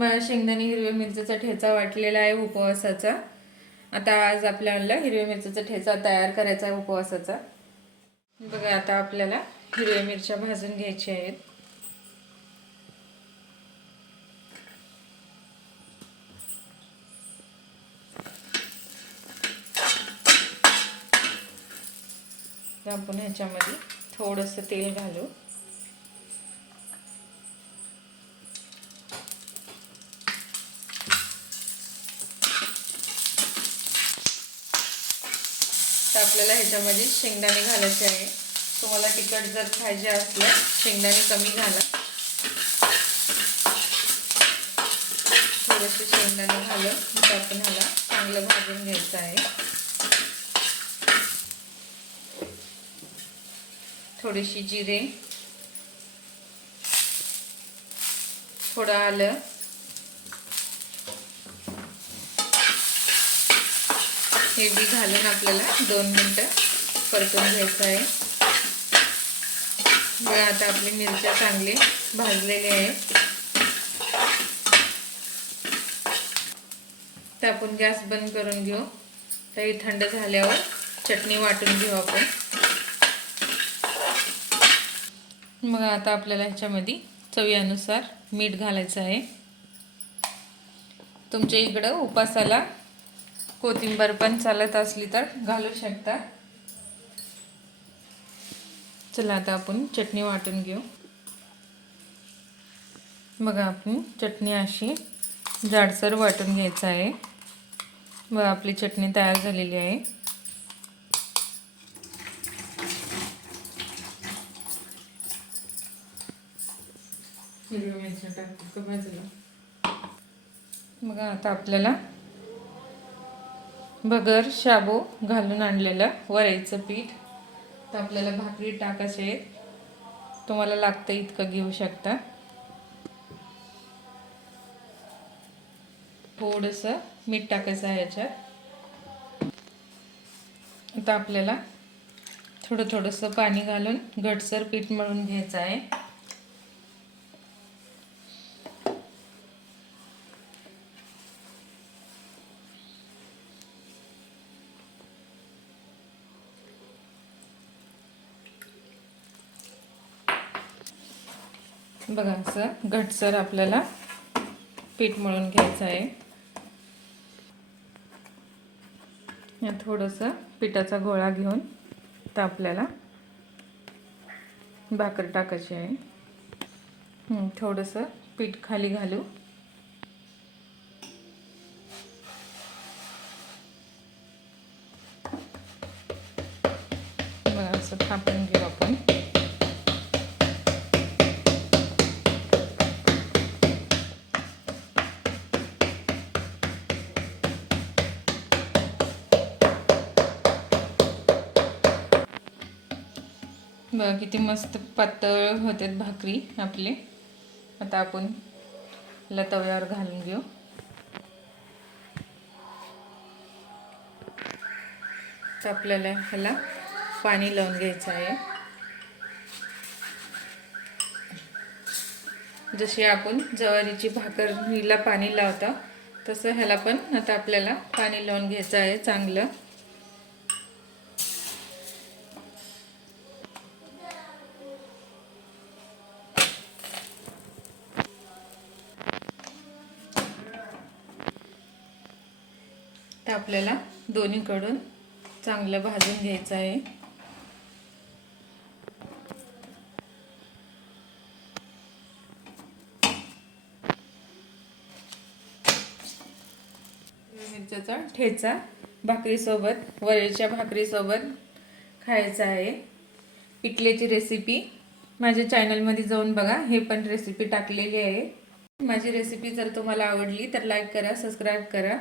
मला शेंगदाणे हिरव्या मिरचीचा ठेचा वाटलेला आहे उपवासाचा. आता आज आपल्याला हिरव्या मिरचीचा ठेचा तयार करायचा आहे उपवासाचा. बघा आता आपल्याला हिरव्या मिरच्या भाजून घ्यायच्या आहेत. तर आपण ह्याच्यामध्ये थोडंसं तेल घालू. तर आपल्याला ह्याच्यामध्ये शेंगदाणे घालायचे आहे. तुम्हाला तिखट जर खायचे असलं शेंगदाणे कमी घाला. थोडेसे शेंगदाणे घालं मग आपण ह्याला चांगलं भाजून घ्यायचं आहे. थोडीशी जिरे. थोडं आलं. हे बी घालून आपल्याला दोन मिनटं परतून घ्यायचं आहे. बघा आता आपली मिरच्या चांगले भाजलेले आहेत. तर आपण गॅस बंद करून घेऊ. तर ही थंड झाल्यावर चटणी वाटून घेऊ आपण. मग आता आपल्याला ह्याच्यामध्ये चवीनुसार मीठ घालायचं आहे. तुमच्या इकडं उपासाला कोथिंबर पण चालत असली तर घालू शकता. चला आता आपण चटणी वाटून घेऊ. बघा आपण चटणी अशी जाडसर वाटून घ्यायचं आहे. बघा आपली चटणी तयार झालेली आहे. हिरवी मिरच्या टाकतो बघा आता आपल्याला बगर शाबो घालून आणलेलं वरायचं पीठ. तर आपल्याला भाकरी टाकायचे आहेत. तुम्हाला लागतं इतकं घेऊ शकता. थोडंसं मीठ टाकायचं आहे याच्यात. आता आपल्याला थोडं थोडंसं पाणी घालून घटसर पीठ मळून घ्यायचं आहे. बघा असं घटसर आपल्याला पीठ मळून घ्यायचं आहे. या थोडंसं पिठाचा गोळा घेऊन तर आपल्याला भाकर टाकायची आहे. थोडंसं पीठ खाली घालू. बघा असं थापून घेऊ. बघा किती मस्त पातळ होतात भाकरी आपले. आता आपण ला तव्यावर घालून घेऊ. तर आपल्याला ह्याला पाणी लावून घ्यायचं आहे. जशी आपण ज्वारीची भाकरीला पाणी लावतो तसं ह्याला पण आता आपल्याला पाणी लावून घ्यायचं आहे चांगलं. हे आपल्याला दोन्हीकडून चांगलं भाजून घ्यायचं आहे. मिरच्याचा ठेचा भाकरीसोबत वरेच्या भाकरीसोबत खायचा आहे. पिठल्याची रेसिपी माझ्या चॅनलमध्ये जाऊन बघा हे पण रेसिपी टाकलेली आहे. माझी रेसिपी जर तुम्हाला आवडली तर लाईक करा सबस्क्राईब करा.